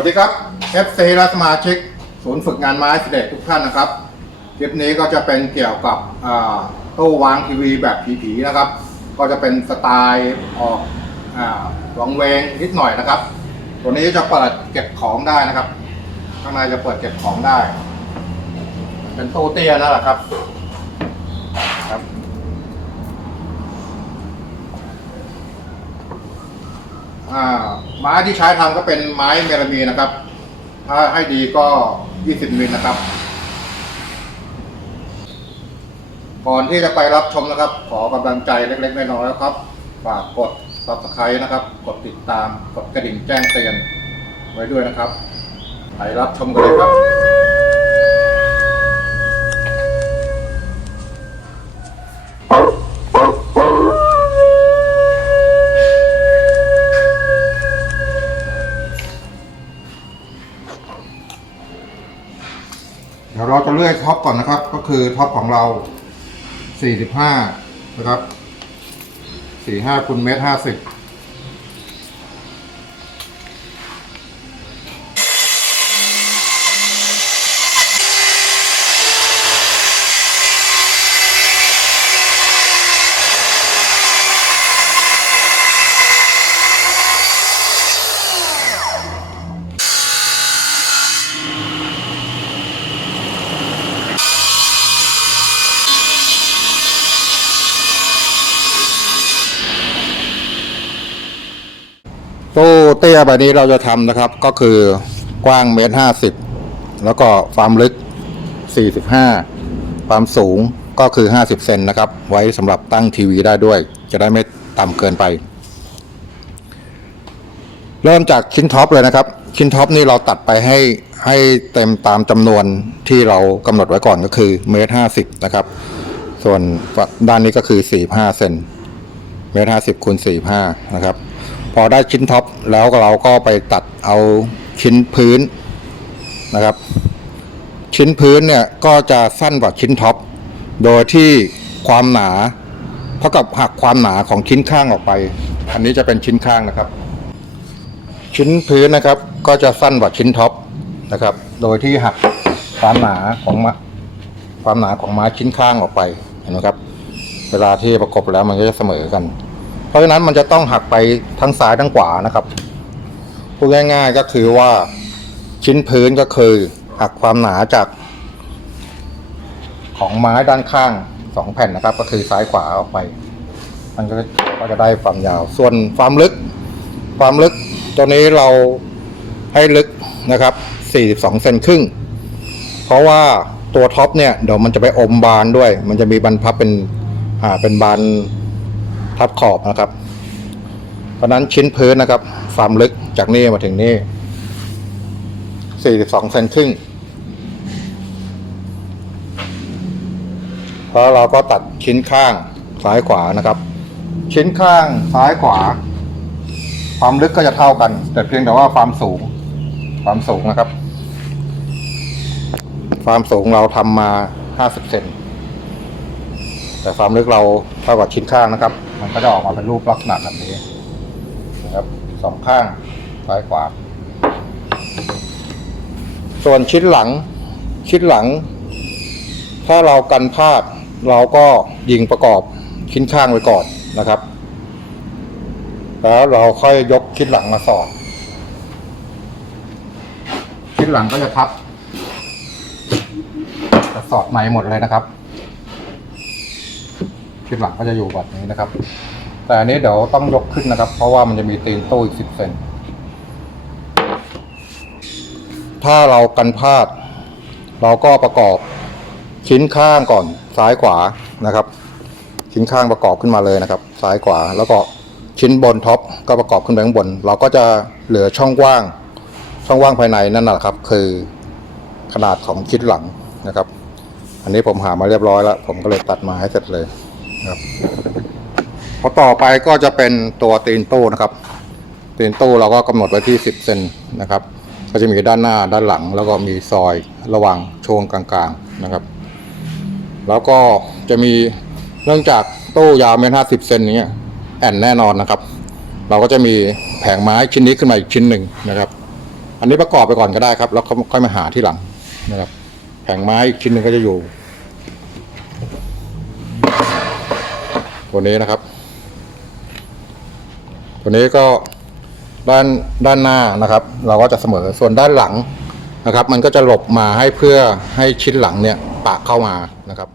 วัสดีครับ FC และสมาชิกศูนย์ฝึกงานไม้สิเดชทุกท่านนะครับ คลิปนี้ก็จะเป็นเกี่ยวกับตู้วางทีวีแบบผีๆนะครับ ก็จะเป็นสไตล์ออกอ่าวังเวงนิดหน่อยนะครับ ตัวนี้จะเปิดเก็บของได้นะครับ ข้างในจะเปิดเก็บของได้ เป็นตู้เตี้ยนั่นแหละครับครับอ่า ไม้ที่ใช้ทำก็เป็นไม้เมลามีนะครับ ถ้าให้ดีก็ 20มิลนะครับ ก่อนที่จะไปรับชมนะครับ ขอกำลังใจเล็ก ๆ น้อยๆนะครับ ฝากกด subscribe นะครับ กดติดตาม กดกระดิ่งแจ้งเตือนไว้ด้วยนะครับ ไปรับชมกันเลยครับ เรื่อยท็อปก่อนนะครับ ก็คือท็อปของเรา 45 นะครับ 45คูณเมตร50 ตู้เตี้ยแบบนี้เราจะทำนะครับ ก็คือกว้างเมตรห้าสิบแล้วก็ความลึก45ความสูงก็คือ50เซนนะครับ ไว้สำหรับตั้งทีวีได้ด้วย จะได้ไม่ต่ำเกินไป เริ่มจากชิ้นท็อปเลยนะครับ ชิ้นท็อปนี่เราตัดไปให้ให้เต็มตามจำนวนที่เรากำหนดไว้ก่อนก็คือเมตรห้าสิบนะครับ ส่วนด้านนี้ก็คือ45เซนเมตรห้าสิบคูณสี่ห้านะครับ อได้ชิ้นท็อปแล้วเราก็ไปตัดเอาชิ้นพื้นนะครับ ชิ้นพื้นเนี่ยก็จะสั้นกว่าชิ้นท็อปโดยที่ความหนาเท่ากับหักความหนาของชิ้นข้างออกไป อันนี้จะเป็นชิ้นข้างนะครับ ชิ้นพื้นนะครับก็จะสั้นกว่าชิ้นท็อปนะครับ โดยที่หักความหนาของมะความหนาของไม้ชิ้นข้างออกไปเห็นไหมครับ เวลาที่ประกบแล้วมันก็จะเสมอกัน ราะฉะนั้นมันจะต้องหักไปทั้งซ้ายทั้งขวานะครับพูดง่ายๆก็คือว่าชิ้นพื้นก็คือหักความหนาจาก ของไม้ด้านข้างสองแผ่นนะครับ ก็คือซ้ายขวาออกไป มันก็ก็จะได้ความยาว ส่วนความลึก ความลึกตัวนี้เราให้ลึกนะครับ 42เซนครึ่ง เพราะว่าตัวท็อปเนี่ยเดี๋ยวมันจะไปอมบานด้วย มันจะมีบรรพับเป็นอ่าเป็นบาน ทับขอบนะครับ เพราะนั้นชิ้นพื้นนะครับความลึกจากนี่มาถึงนี่42เซนครึ่งเพราะเราก็ตัดชิ้นข้างซ้ายขวานะครับ ชิ้นข้างซ้ายขวา ความลึกก็จะเท่ากัน แต่เพียงแต่ว่าความสูง ความสูงนะครับ ความสูงเราทำมา 50เซนแต่ความลึกเราเท่ากับชิ้นข้างนะครับ มันก็จะออกมาเป็นรูปลักษณะแบบนี้นะครับสองข้างซ้ายขวา ส่วนชิ้นหลังชิ้นหลัง ถ้าเรากันพลาดเราก็ยิงประกอบชิ้นข้างไว้ก่อนนะครับ แล้วเราค่อยยกชิ้นหลังมาสอดชิ้นหลังก็จะทับจะสอดในหมดเลยนะครับ ชิ้นหลังก็จะอยู่แบบนี้นะครับ แต่อันนี้เดี๋ยวต้องยกขึ้นนะครับ เพราะว่ามันจะมีตีนตู้อีกสิบเซนถ้าเรากันพลาด เราก็ประกอบชิ้นข้างก่อนซ้ายขวานะครับ ชิ้นข้างประกอบขึ้นมาเลยนะครับ ซ้ายขวาแล้วก็ชิ้นบนท็อปก็ประกอบขึ้นไปข้างบน เราก็จะเหลือช่องว่าง ช่องว่างภายในนั่นแหละครับ คือขนาดของชิ้นหลังนะครับ อันนี้ผมหามาเรียบร้อยแล้ว ผมก็เลยตัดมาให้เสร็จเลย ครับพอต่อไปก็จะเป็นตัวตีนตู้นะครับ ตีนตู้เราก็กำหนดไว้ที่ 10 เซนนะครับ ก็จะมีด้านหน้าด้านหลัง แล้วก็มีซอยระหว่างช่วงกลางๆนะครับ แล้วก็จะมีเนื่องจากตู้ยาวเมตรห้าสิบเซนอย่างเงี้ยแอนแน่นอนนะครับ เราก็จะมีแผงไม้ชิ้นนี้ขึ้นมาอีกชิ้นหนึ่งนะครับ อันนี้ประกอบไปก่อนก็ได้ครับ แล้วค่อยมาหาที่หลังนะครับ แผงไม้อีกชิ้นหนึ่งก็จะอยู่ ตัวนี้นะครับ ตัวนี้ก็ด้านด้านหน้านะครับ เราก็จะเสมอส่วนด้านหลังนะครับ มันก็จะหลบมาให้เพื่อให้ชิ้นหลังเนี่ยปะเข้ามานะครับ